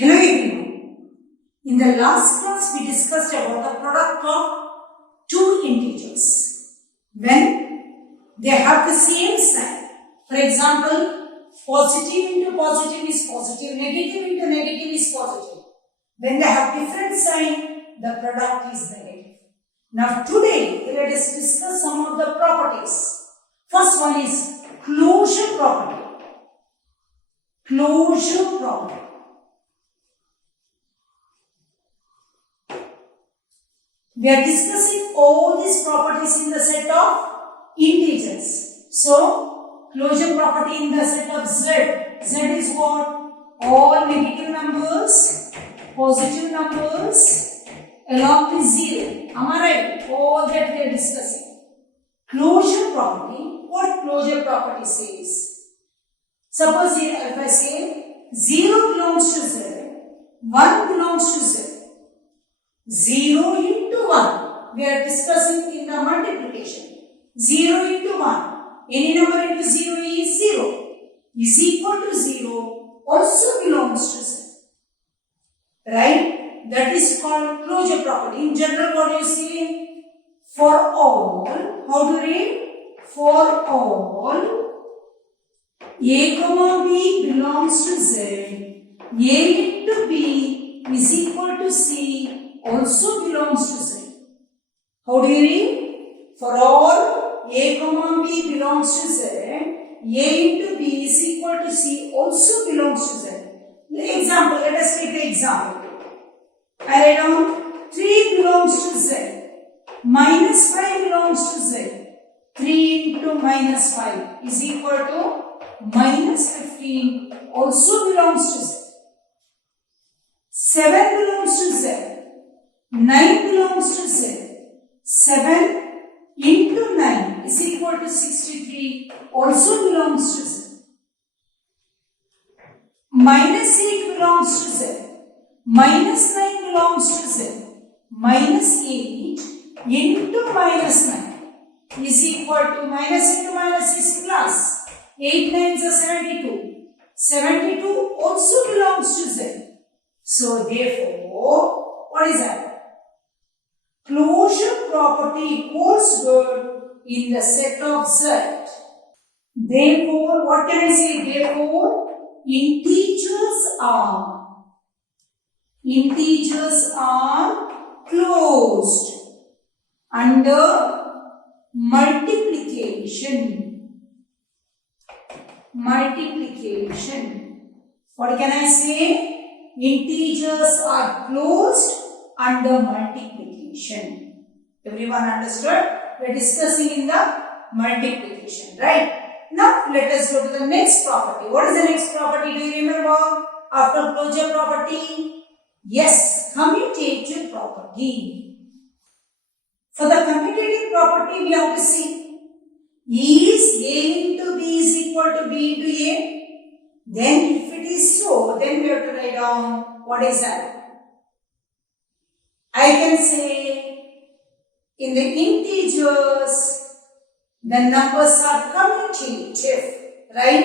Hello everyone. In the last class we discussed about the product of two integers when they have the same sign. For example, positive into positive is positive, negative into negative is positive. When they have different sign, the product is negative. Now today let us discuss some of the properties. First one is closure property. Closure property. We are discussing all these properties in the set of integers. So, closure property in the set of Z. Z is what? All negative numbers, positive numbers along with 0. Am I right? All that we are discussing. Closure property. What closure property says? Suppose if I say 0 belongs to Z, 1 belongs to Z. 0 into 1. We are discussing in the multiplication. 0 into 1. Any number into 0 is 0. Is equal to 0. Also belongs to Z. Right? That is called closure property. In general, what do you say? For all. How to read? For all. A comma B belongs to Z. A into B is equal to C. Also belongs to Z. How do you read? For all A comma B belongs to Z, A into B is equal to C also belongs to Z. Example, let us take the example. I write down 3 belongs to Z, minus 5 belongs to Z. 3 into minus 5 is equal to minus 15 also belongs to Z. 7 belongs to Z. 9 belongs to Z. 7 into 9 is equal to 63 also belongs to Z. Minus 8 belongs to Z. Minus 9 belongs to Z. Minus 8 into minus 9 is equal to minus into minus is plus. 8 9s are 72. 72 also belongs to Z. So therefore, what is that? Closure property holds good in the set of Z. Therefore, what can I say? Therefore, integers are closed under multiplication. What can I say? Integers are closed under multiplication. Everyone understood? We are discussing in the multiplication, right? Now let us go to the next property. What is the next property? Do you remember? After closure property? Yes, commutative property. For the commutative property, we have to see, is A into B is equal to B into A? Then if it is so, then we have to write down what is that? I can say in the integers, the numbers are commutative, right?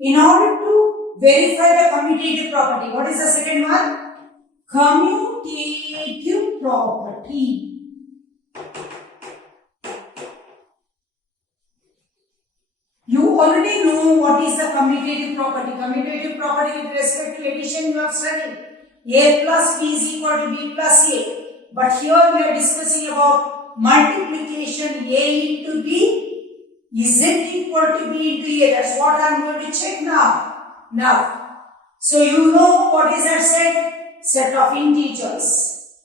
In order to verify the commutative property, what is the second one? Commutative property. You already know what is the commutative property. Commutative property with respect to addition you have studied. A plus B is equal to B plus A. But here we are discussing about multiplication. A into B. Is it equal to B into A? That's what I am going to check now. So you know what is that set? Set of integers.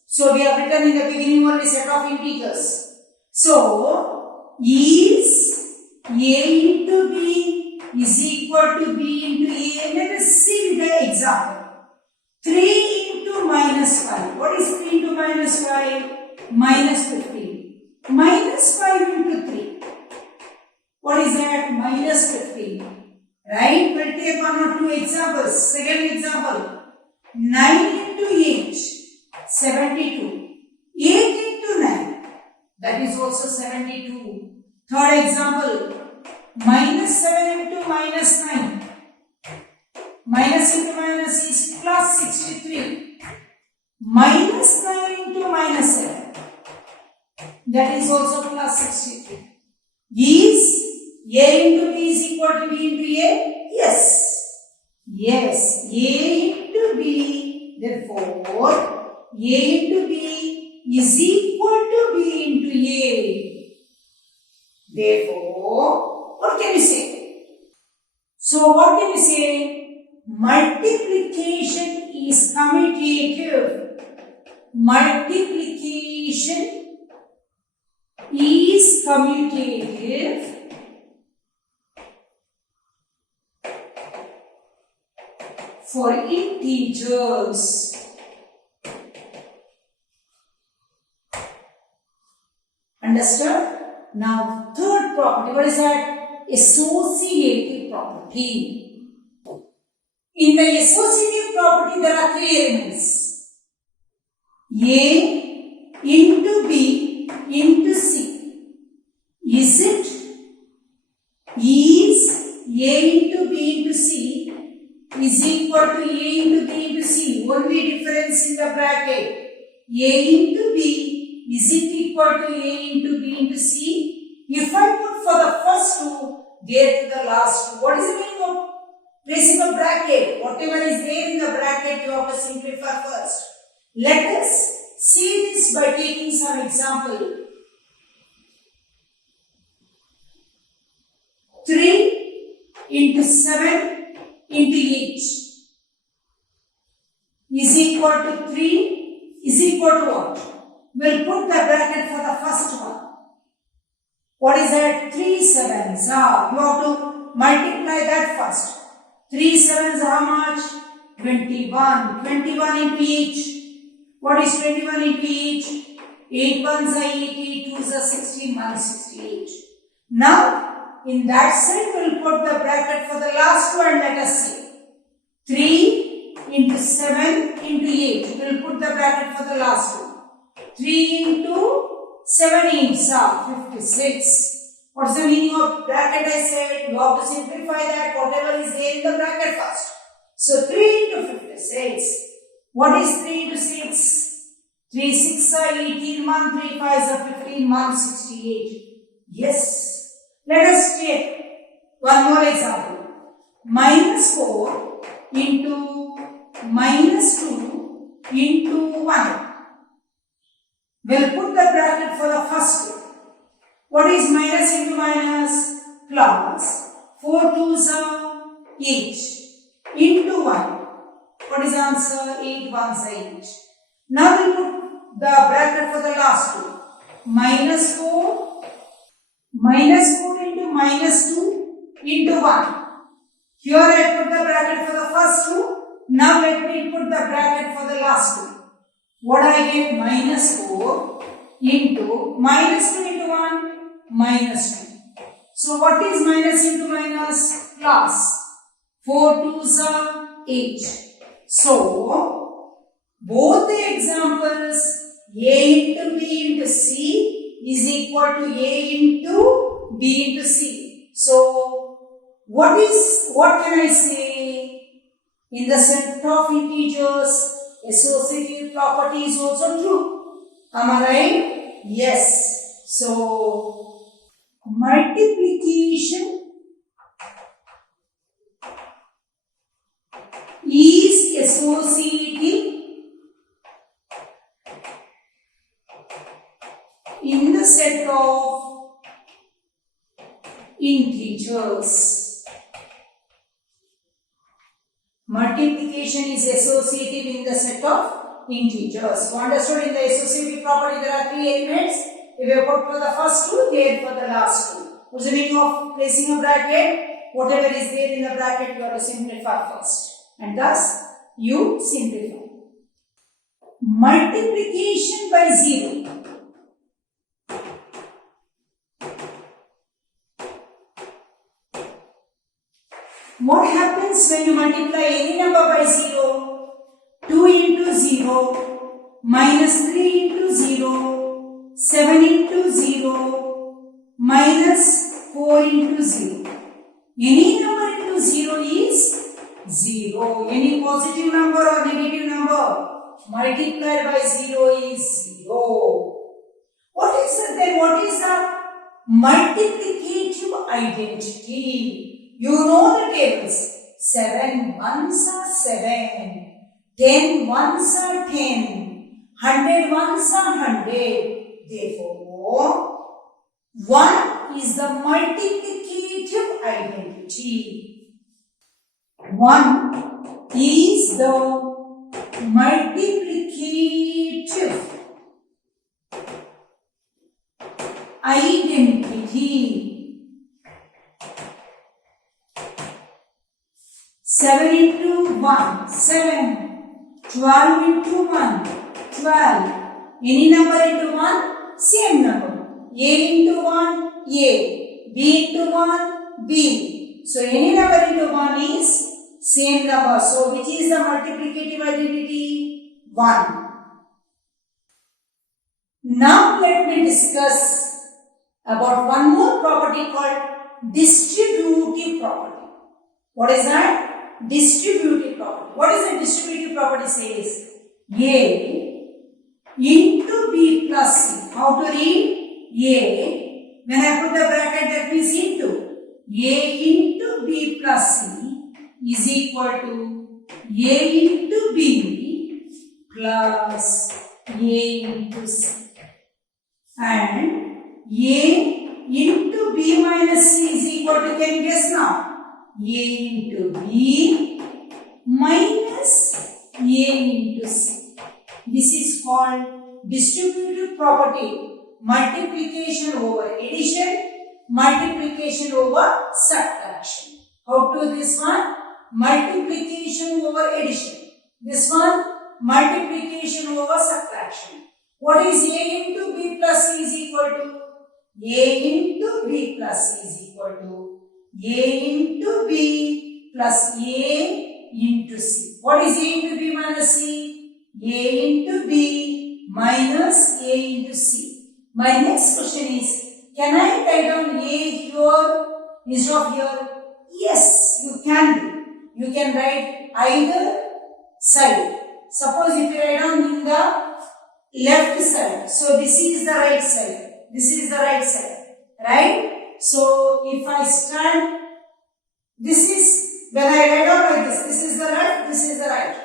So we have written in the beginning only set of integers. So is A into B is equal to B into A. Let us see the example. 3 into minus 5. What is 3 into minus 5? Minus 15. Minus 5 into 3. What is that? Minus 15. Right? We'll take one or two examples. Second example. 9 into 8. 72. 8 into 9. That is also 72. Third example. Minus 7 into minus 9. Minus into minus is plus 63. Minus 9 into minus 7. That is also plus 63. Is A into B is equal to B into A? Yes. Yes. A into B. Therefore, A into B is equal to B into A. Therefore, what can you say? So, what can you say? Multiplication is commutative. Multiplication is commutative for integers. Understood? Now, third property, what is that? Associative property. In the associative property, there are three elements. A into B into C. Is A into B into C is equal to A into B into C. Only difference in the bracket. A into B, is it equal to A into B into C? If I put for the first two, there to the last two. What is the meaning of placing a bracket? Whatever is there in the bracket, you have to simplify first. Let us see this by taking some example. 3 into 7 into 8 is equal to 3 is equal to what? We'll put the bracket for the first one. What is that? 3 sevens. You have to multiply that first. 3 sevens how much? 21. 21 into each. What is 21 into each? 8 ones are 80, 2s are 16, 1 is 68. Now, in that side, we'll put the bracket for the last one. Let us see. 3 into 7 into 8. We'll put the bracket for the last one. 3 into 7 inches are 56. What's the meaning of bracket? I said you have to simplify that. Whatever is there in the bracket first. So 3 into 56. What is 3 into 6? 3 6 are 18, 1 3 5 are 15, 1 68. Yes. Let us take one more example. Minus 4 into minus 2 into 1. We'll put the bracket for the first two. What is minus into minus? Plus. 4 2s are 8 into 1. What is the answer? 8 1s are 8. Now we put the bracket for the last two. Minus 4 into minus 2 into 1. Here I put the bracket for the first two. Now let me put the bracket for the last two. What I get? Minus 4 into minus 2 into 1, minus 2. So what is minus into minus? Plus. 4 2s are 8. So, both the examples A into B into C is equal to A into B into C. So, what can I say? In the set of integers, associative property is also true. Am I right? Yes. So, multiplication is associative in the set of integers. Multiplication is associative in the set of integers. You understood? In the associative property there are three elements. If you put for the first two, there for the last two. What's the meaning of placing a bracket? Whatever is there in the bracket, you have to simplify first. And thus, you simplify. Multiplication by 0. What happens when you multiply any number by 0? 2 into 0, minus 3 into 0, 7 into 0, minus 4 into 0. Any number into 0 is 0. Any positive number or negative number multiplied by 0 is 0. What is the multiplicative identity? You know the tables. 7 ones are 7. 10 ones are 10. 100 ones are 100. Therefore, 1 is the multiplicative identity. 1 is the multiplicative identity. 7 into 1, 7. 12 into 1, 12. Any number into 1, same number. A into 1, A. B into 1, B. So, any number into 1 is same number. So, which is the multiplicative identity? 1. Now, let me discuss about one more property called distributive property. What is that? Distributive property. What is the distributive property says? A into B plus C. How to read? A. When I put the bracket, that means into. A into B plus C is equal to A into B plus A into C. And A into B minus C is equal to, can you guess now? A into B minus A into C. This is called distributive property. Multiplication over addition, multiplication over subtraction. How to do this one? Multiplication over addition. This one, multiplication over subtraction. What is A into B plus C is equal to? A into B plus C is equal to A into B plus A into C. What is A into B minus C? A into B minus A into C. My next question is, can I write down A here instead of here? Yes, you can do. You can write either side. Suppose if you write down in the left side, so this is the right side. This is the right side, right? So if I stand, this is, when I write down like this is the right, this is the right.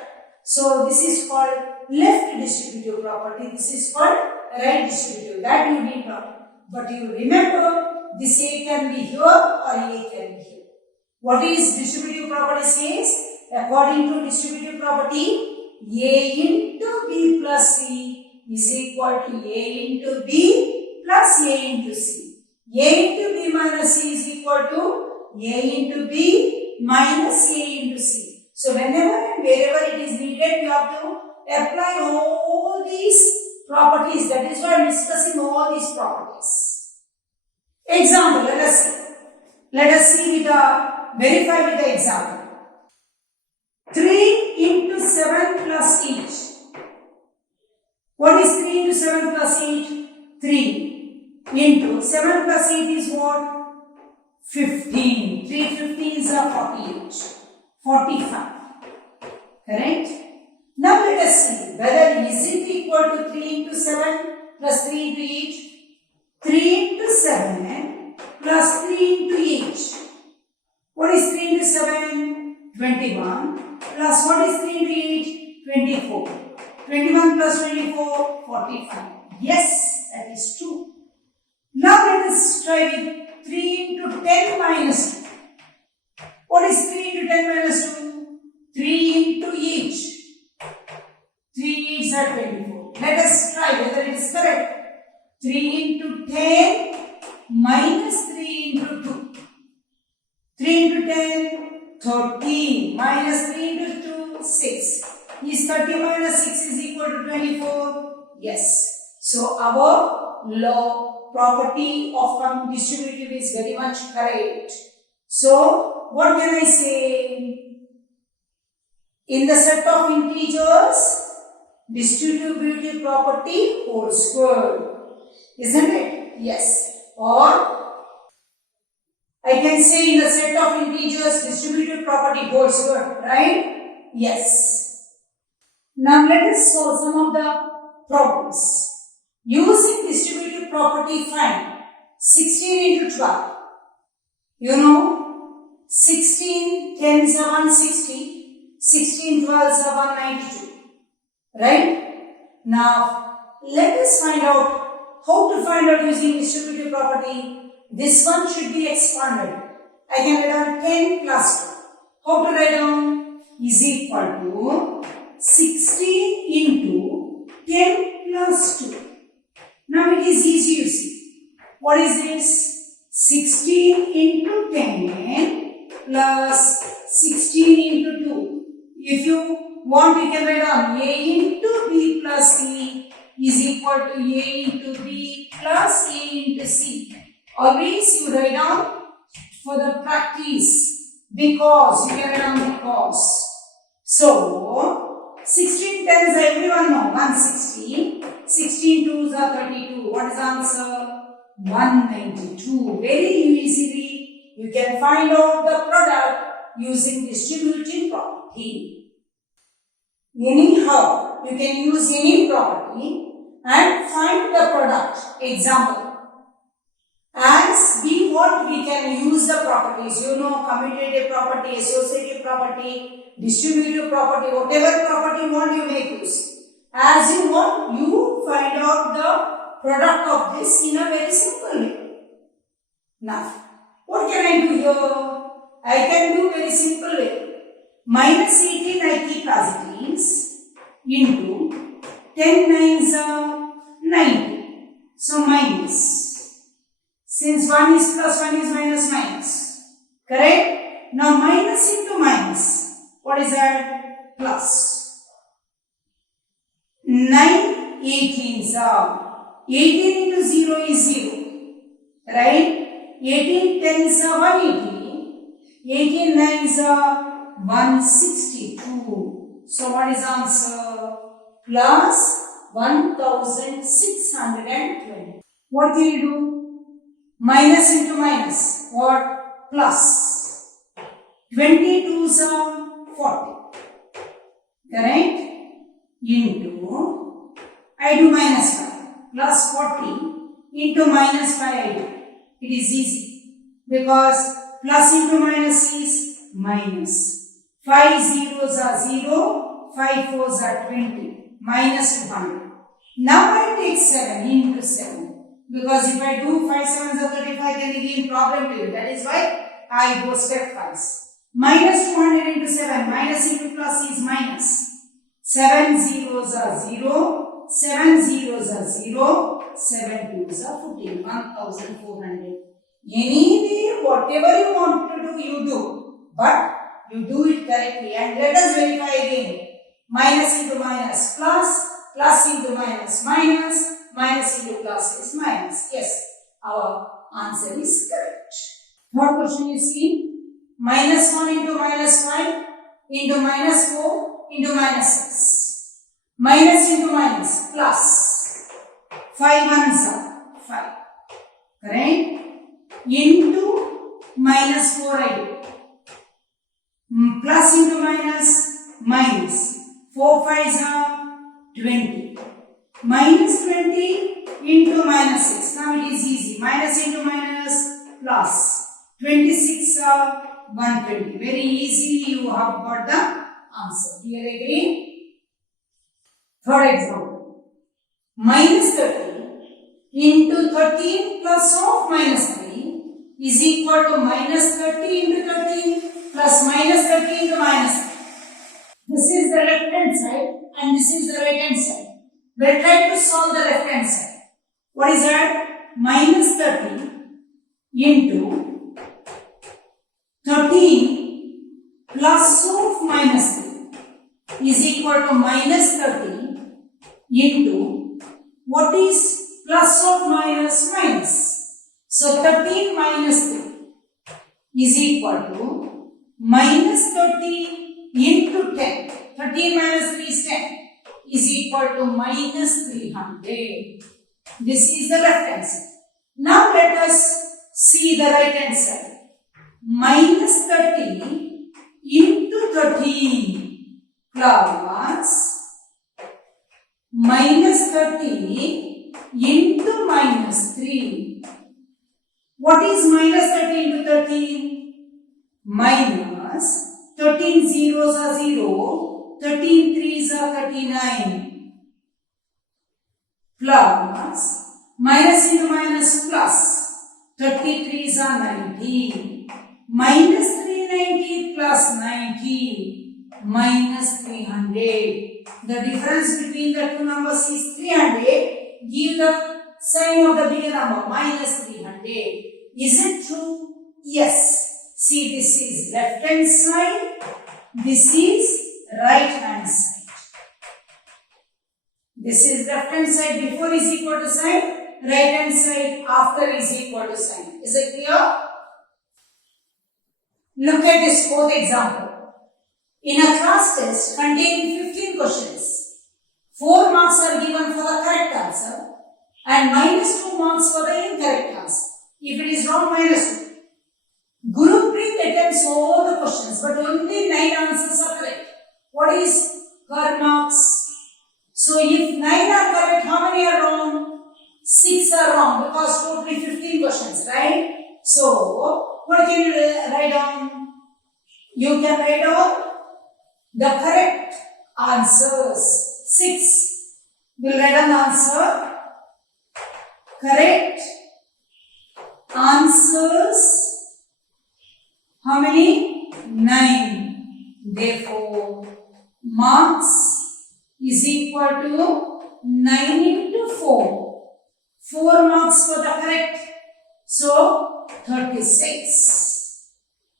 So this is called left distributive property. This is called right distributive. That you need not. But you remember, this A can be here or A can be here. What is distributive property says? According to distributive property, A into B plus C is equal to A into B plus A into C. A into B minus C is equal to A into B minus A into C. So, whenever and wherever it is needed, you have to apply all these properties. That is why I am discussing all these properties. Example, let us see. Let us see with verify with the example. 3 into 7 plus 8. What is 3 into 7 plus 8? 3 into 7 plus 8 is what? 15. 3 15s are 48. 45. Correct? Now let us see whether is it equal to 3 into 7 plus 3 into 8. 3 into 7 plus 3 into 8. What is 3 into 7? 21. Plus what is 3 into 8? 24. 21 plus 24, 45. Yes, that is true. Now let us try with 3 into 10 minus 2. What is 3 into 10 minus 2? 3 into 8. 3 8s are 24. Let us try whether it is correct. 3 into 10 minus 3 into 2. 3 into 10, 30 minus 3 into 2, 6. Is 30 minus 6 is equal to 24? Yes. So, our law property of distributive is very much correct. So, what can I say? In the set of integers, distributive property holds good. Isn't it? Yes. Or I can say in the set of integers, distributive property property holds good, right? Yes. Now let us solve some of the problems. Using distributive property, find 16 into 12. You know, 16 tens are 160, 16 12s are 192. Right? Now, let us find out how to find out using distributive property. This one should be expanded. I can write down 10 plus 2. How to write down? Is equal to 16 into 10 plus 2. Now it is easy you see. What is this? 16 into 10 plus 16 into 2. If you want, you can write down A into B plus C is equal to A into B plus A into C. Always you write down for the practice because, you can write down because. So, 16 tens everyone know, 160. 16 twos are 32. What is the answer? 192. Very easily you can find out the product using distributive property. Anyhow, you can use any property and find the product. Example. As we want, we can use the properties. You know, commutative property, associative property, distributive property, whatever property you want, you make use. As you want, you find out the product of this in a very simple way. Now, what can I do here? I can do very simple way. Minus 18 I keep as it is into 10 nines are 90. So minus. Since 1 is plus, 1 is minus, minus. Correct? Now minus into minus. What is that? Plus. 9 18s are. 18 into 0 is 0. Right? 18 10s are 180. 18 9s are 162. So what is answer? Plus 1620. What can you do? Minus into minus. What? Plus. 22s are 40. Correct? Into, I do minus 5. Plus 40 into minus 5 I do. It is easy. Because plus into minus is minus. 5 zeros are 0. 5 fours are 20. Minus 200. Now I take 7 into 7. Because if I do 5 sevens are 35, then again problem to you. That is why I go stepwise. Minus 200 into 7. Minus into plus is minus. 7 zeros are 0. 7 zeros are 0. 7 twos are 14. 1400. Anyway, whatever you want to do, you do. But you do it correctly. And let us verify again. Minus into minus plus. Plus into minus minus. Minus into plus is minus. Yes, our answer is correct. Third question you see. Minus 1 into minus 5 into minus 4 into minus 6. Minus into minus plus. 5 ones are 5. Correct? Into minus 4 I do. Plus into minus minus. 4 5s are 20. Minus 20 into minus 6. Now it is easy. Minus into minus plus. 26 are 120. Very easily you have got the answer. Do you agree? Third example. Minus 30 into 13 plus of minus 3 is equal to minus 30 into 13 plus minus 30 into minus 3. This is the left hand side and this is the right hand side. We'll try to solve the left hand side. What is that? Minus 30 into 13 plus of minus 3 is equal to minus 30 into what is plus of minus minus. So 13 minus 3 is equal to minus 30 into 10. 13 minus 3 is 10. Is equal to minus 300. This is the left hand side. Now let us see the right hand side. Minus 30 into plus minus 30 into minus 3. What is minus 30 into 13? Minus 13 zeros are 0, 13 threes are 39, plus minus into minus plus 33s are 90, minus 390 plus 90 minus 300. The difference between the two numbers is 300. Give the sign of the bigger number, minus 300. Is it true? Yes. See, this is left hand side, this is right hand side. This is left hand side before is equal to sign, right hand side after is equal to sign. Is it clear? Look at this fourth example. In a class test containing 15 questions, 4 marks are given for the correct answer and minus 2 marks for the incorrect answer. If it is wrong, minus 2. Gurupreet attempts all the questions, but only 9 answers are correct. What is her marks? So if 9 are correct, how many are wrong? 6 are wrong because totally 15 questions, right? So what can you write down? You can write down the correct answers. 6. We'll write down the answer. Correct answers. How many? 9. Therefore, marks is equal to 9 into 4. 4 marks for the correct. So, 36.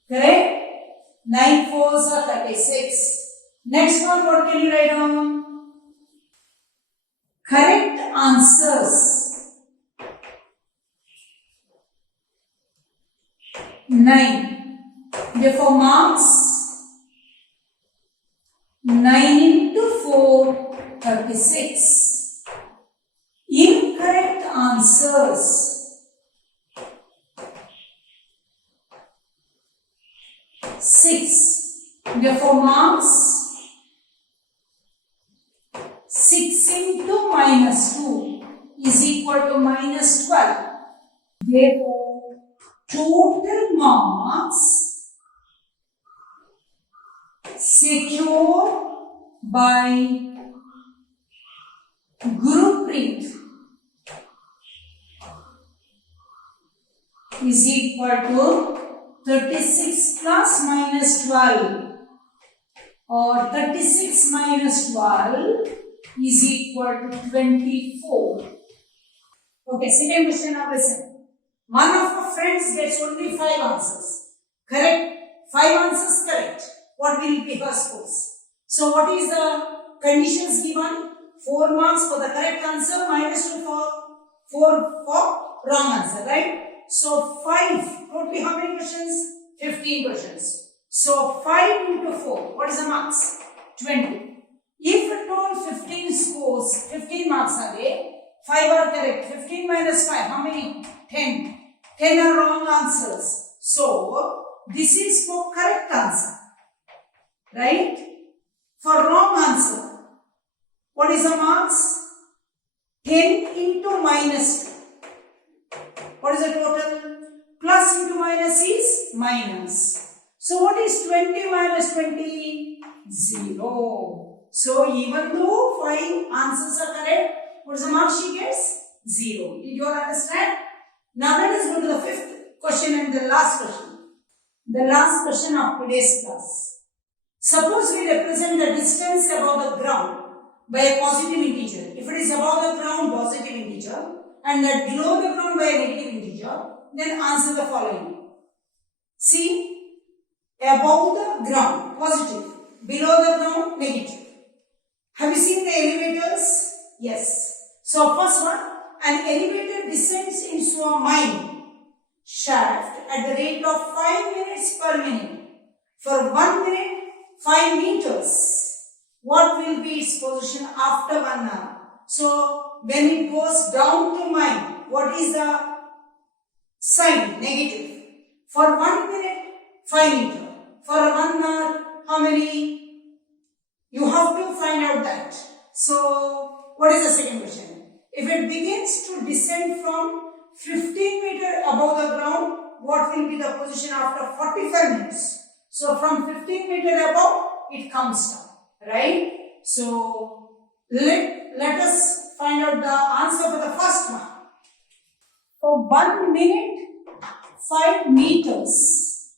Correct? 9 fours are 36. Next one, what can you write down? Correct answers. 9. Therefore, marks 9 into 4, 36. Incorrect answers 6. Therefore, marks 6 into minus 2 is equal to minus 12. Therefore, total marks secured by Gurupreet is equal to 36 plus minus 12, or 36 minus 12 is equal to 24. Okay, second question now listen. One of our friends gets only 5 answers. Correct? 5 answers correct. What will be her scores? So what is the conditions given? 4 marks for the correct answer, minus 2 for 4 for wrong answer, right? So 5, totally how many questions? 15 questions. So 5 into 4, what is the marks? 20. If at all 15 scores, 15 marks are there, 5 are correct. 15 minus 5, how many? 10. 10 are wrong answers. So this is for correct answer. Right? For wrong answer, what is the marks? 10 into minus 2. What is the total? Plus into minus is minus. So what is 20 minus 20? 0. So even though 5 answers are correct, what is the mark she gets? 0. Did you all understand? Now let us go to the fifth question and the last question. The last question of today's class. Suppose we represent the distance above the ground by a positive integer. If it is above the ground, positive integer, and that below the ground by a negative integer, then answer the following. See, above the ground, positive, below the ground, negative. Have you seen the elevators? Yes. So first one, an elevator descends into a mine shaft at the rate of 5 minutes per minute. For 1 minute, 5 meters. What will be its position after 1 hour? So when it goes down to mine, what is the sign? Negative. For 1 minute, 5 meters. For 1 hour, how many? You have to find out that. So, what is the second question? If it begins to descend from 15 meter above the ground, what will be the position after 45 minutes? So, from 15 meter above, it comes down, right? So, let us find out the answer for the first one. For 1 minute, 5 meters.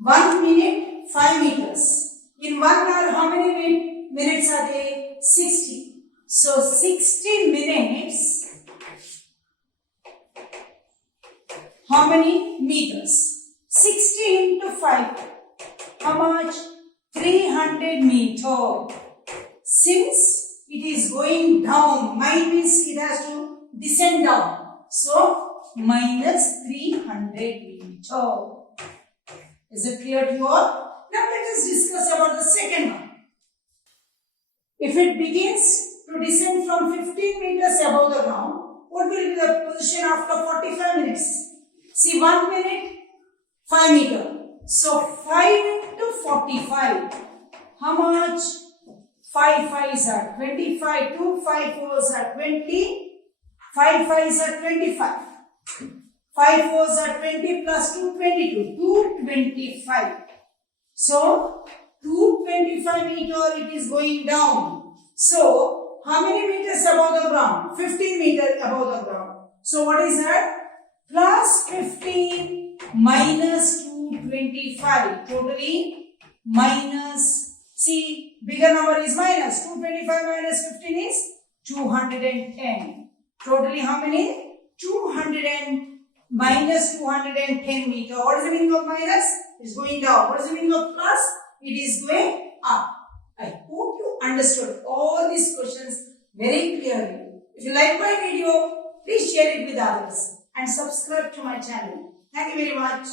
1 minute, 5 meters. In 1 hour, how many minutes are they? 60. So, 60 minutes. How many meters? 60 into 5. How much? 300 meter. Since it is going down, means it has to descend down. So, minus 300 meter. Is it clear to you all? Now let us discuss about the second one. If it begins to descend from 15 meters above the ground, what will be the position after 45 minutes? See, 1 minute, 5 meter. So, 5 into 45. How much? 5 5s are 25. 2 5 4s are 20. 5 5s are 25. 5 4s are 20 plus 2, 22. 225. So, 225 meter it is going down. So, how many meters above the ground? 15 meters above the ground. So, what is that? Plus 15 minus 225. Totally minus, see, bigger number is minus. 225 minus 15 is 210. Totally how many? 200 minus 210 meter. What is the meaning of minus? It's going down. What is the meaning of plus? It is going up. I hope you understood all these questions very clearly. If you like my video, please share it with others and subscribe to my channel. Thank you very much.